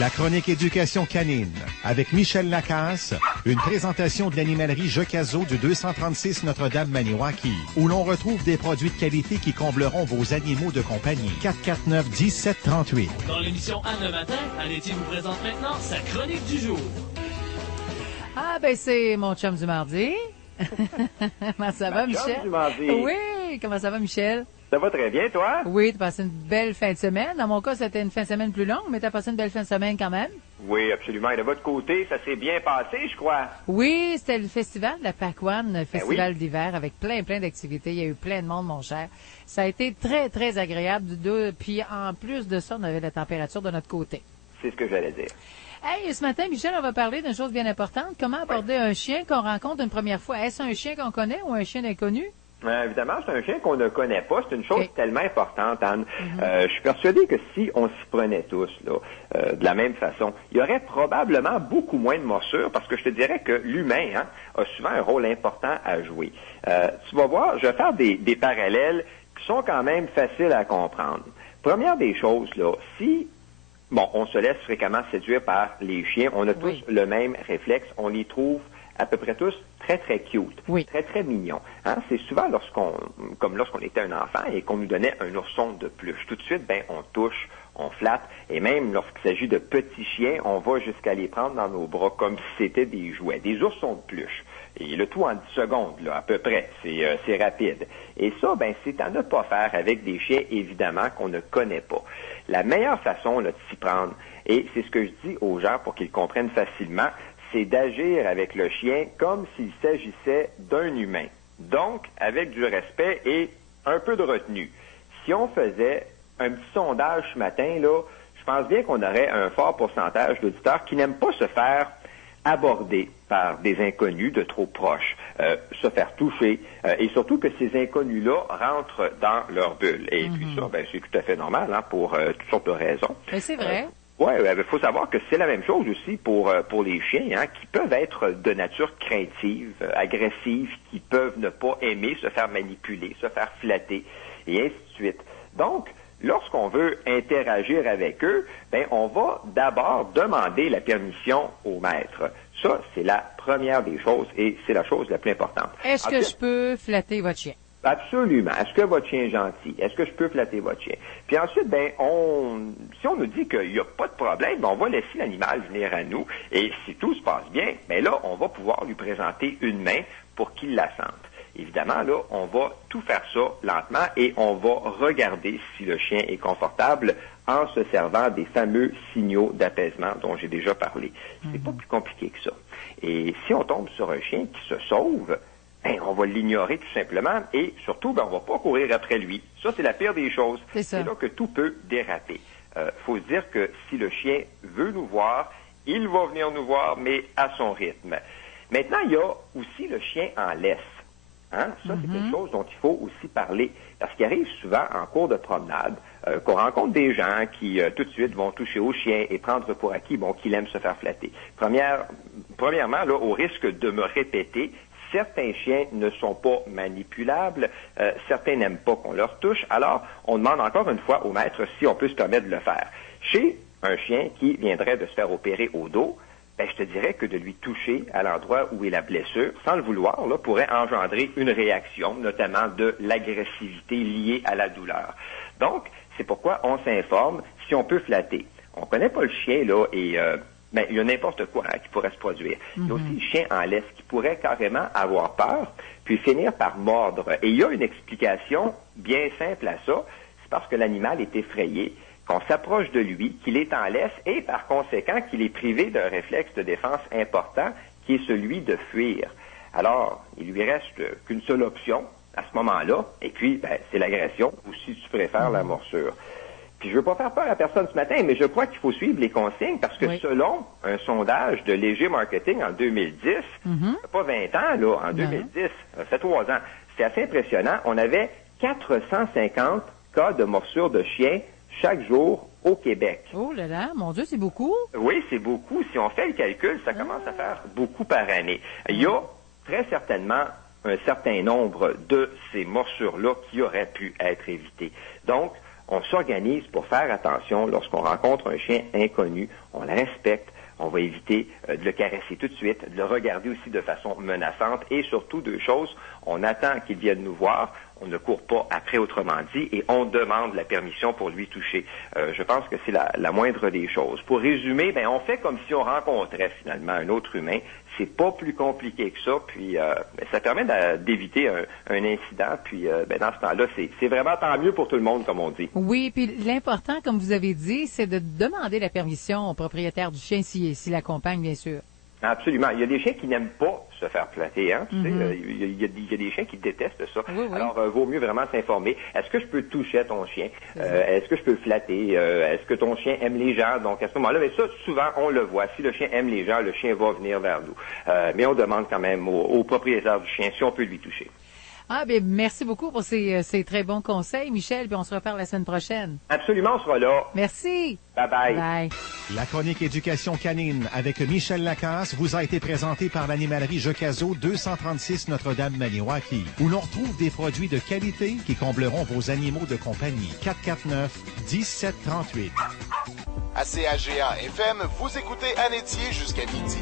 La chronique éducation canine avec Michel Lacasse, une présentation de l'animalerie Jocazo du 236 Notre-Dame-Maniwaki, où l'on retrouve des produits de qualité qui combleront vos animaux de compagnie. 449-1738. Dans l'émission Anne le matin, Annetti vous présente maintenant sa chronique du jour. Ah, ben c'est mon chum du mardi. Comment ça va, Michel? Du mardi. Oui, comment ça va, Michel? Ça va très bien, toi? Oui, tu as passé une belle fin de semaine. Dans mon cas, c'était une fin de semaine plus longue, mais tu as passé une belle fin de semaine quand même. Oui, absolument. Et de votre côté, ça s'est bien passé, je crois. Oui, c'était le festival de la PAC-1, le festival oui. d'hiver, avec plein d'activités. Il y a eu plein de monde, mon cher. Ça a été très agréable. Puis en plus de ça, on avait la température de notre côté. C'est ce que j'allais dire. Hey, ce matin, Michel, on va parler d'une chose bien importante. Comment aborder un chien qu'on rencontre une première fois? Est-ce un chien qu'on connaît ou un chien inconnu? Évidemment, c'est un chien qu'on ne connaît pas. C'est une chose tellement importante, Anne. Je suis persuadé que si on s'y prenait tous là, de la même façon, il y aurait probablement beaucoup moins de morsures parce que je te dirais que l'humain a souvent un rôle important à jouer. Tu vas voir, je vais faire des parallèles qui sont quand même faciles à comprendre. Première des choses, là, si on se laisse fréquemment séduire par les chiens, on a tous le même réflexe, on les trouve à peu près tous très cute, très mignon. C'est souvent comme lorsqu'on était un enfant et qu'on nous donnait un ourson de peluche. Tout de suite, on touche, on flatte, et même lorsqu'il s'agit de petits chiens, on va jusqu'à les prendre dans nos bras comme si c'était des jouets, des oursons de peluche. Et le tout en 10 secondes, là, à peu près. C'est rapide. Et ça, c'est à ne pas faire avec des chiens, évidemment, qu'on ne connaît pas. La meilleure façon là, de s'y prendre, et c'est ce que je dis aux gens pour qu'ils comprennent facilement, c'est d'agir avec le chien comme s'il s'agissait d'un humain. Donc, avec du respect et un peu de retenue. Si on faisait un petit sondage ce matin, là, je pense bien qu'on aurait un fort pourcentage d'auditeurs qui n'aiment pas se faire aborder par des inconnus de trop proches, se faire toucher, et surtout que ces inconnus-là rentrent dans leur bulle. Et puis ça, c'est tout à fait normal pour toutes sortes de raisons. Mais c'est vrai. Oui, il faut savoir que c'est la même chose aussi pour les chiens, qui peuvent être de nature craintive, agressive, qui peuvent ne pas aimer se faire manipuler, se faire flatter, et ainsi de suite. Donc, lorsqu'on veut interagir avec eux, on va d'abord demander la permission au maître. Ça, c'est la première des choses et c'est la chose la plus importante. Est-ce que je peux flatter votre chien? Absolument. Est-ce que votre chien est gentil? Est-ce que je peux flatter votre chien? Puis ensuite, si on nous dit qu'il n'y a pas de problème, on va laisser l'animal venir à nous. Et si tout se passe bien, là, on va pouvoir lui présenter une main pour qu'il la sente. Évidemment, là, on va tout faire ça lentement et on va regarder si le chien est confortable en se servant des fameux signaux d'apaisement dont j'ai déjà parlé. C'est pas plus compliqué que ça. Et si on tombe sur un chien qui se sauve, on va l'ignorer tout simplement et surtout, on va pas courir après lui. Ça, c'est la pire des choses. C'est là que tout peut déraper. Faut se dire que si le chien veut nous voir, il va venir nous voir, mais à son rythme. Maintenant, il y a aussi le chien en laisse. Ça, c'est quelque chose dont il faut aussi parler. Parce qu'il arrive souvent en cours de promenade qu'on rencontre des gens qui tout de suite vont toucher au chien et prendre pour acquis qu'il aime se faire flatter. Premièrement, là, au risque de me répéter, certains chiens ne sont pas manipulables, certains n'aiment pas qu'on leur touche, alors on demande encore une fois au maître si on peut se permettre de le faire. Chez un chien qui viendrait de se faire opérer au dos, je te dirais que de lui toucher à l'endroit où est la blessure, sans le vouloir, là, pourrait engendrer une réaction, notamment de l'agressivité liée à la douleur. Donc, c'est pourquoi on s'informe si on peut flatter. On connaît pas le chien, là, et il y a n'importe quoi qui pourrait se produire. Il y a aussi le chien en laisse qui pourrait carrément avoir peur, puis finir par mordre. Et il y a une explication bien simple à ça, c'est parce que l'animal est effrayé, qu'on s'approche de lui, qu'il est en laisse et par conséquent qu'il est privé d'un réflexe de défense important qui est celui de fuir. Alors, il lui reste qu'une seule option à ce moment-là, et puis c'est l'agression ou si tu préfères la morsure. Puis je veux pas faire peur à personne ce matin, mais je crois qu'il faut suivre les consignes parce que selon un sondage de Léger Marketing en 2010, pas 20 ans, là, en 2010, ça fait 3 ans, c'est assez impressionnant, on avait 450 cas de morsure de chiens chaque jour au Québec. Oh là là, mon Dieu, c'est beaucoup. Oui, c'est beaucoup. Si on fait le calcul, ça commence à faire beaucoup par année. Il y a très certainement un certain nombre de ces morsures-là qui auraient pu être évitées. Donc, on s'organise pour faire attention lorsqu'on rencontre un chien inconnu, on le respecte. On va éviter de le caresser tout de suite, de le regarder aussi de façon menaçante et surtout deux choses, on attend qu'il vienne nous voir, on ne court pas après autrement dit et on demande la permission pour lui toucher. Je pense que c'est la moindre des choses. Pour résumer, on fait comme si on rencontrait finalement un autre humain. C'est pas plus compliqué que ça, puis ça permet d'éviter un incident, puis dans ce temps-là, c'est vraiment tant mieux pour tout le monde, comme on dit. Oui, puis l'important, comme vous avez dit, c'est de demander la permission au propriétaire du chien s'il l'accompagne, bien sûr. Absolument. Il y a des chiens qui n'aiment pas se faire flatter, hein. Tu sais, il y a des chiens qui détestent ça. Oui. Alors, vaut mieux vraiment s'informer. Est-ce que je peux toucher ton chien? Est-ce que je peux le flatter? Est-ce que ton chien aime les gens? Donc, à ce moment-là, ça, souvent, on le voit. Si le chien aime les gens, le chien va venir vers nous. Mais on demande quand même au propriétaire du chien si on peut lui toucher. Ah, bien, merci beaucoup pour ces très bons conseils, Michel, puis on se reparle la semaine prochaine. Absolument, on sera là. Merci. Bye-bye. Bye. La chronique éducation canine avec Michel Lacasse vous a été présentée par l'animalerie Jocazo 236 Notre-Dame-Maniwaki, où l'on retrouve des produits de qualité qui combleront vos animaux de compagnie. 449-1738. À CAGA FM, vous écoutez Anétier jusqu'à midi.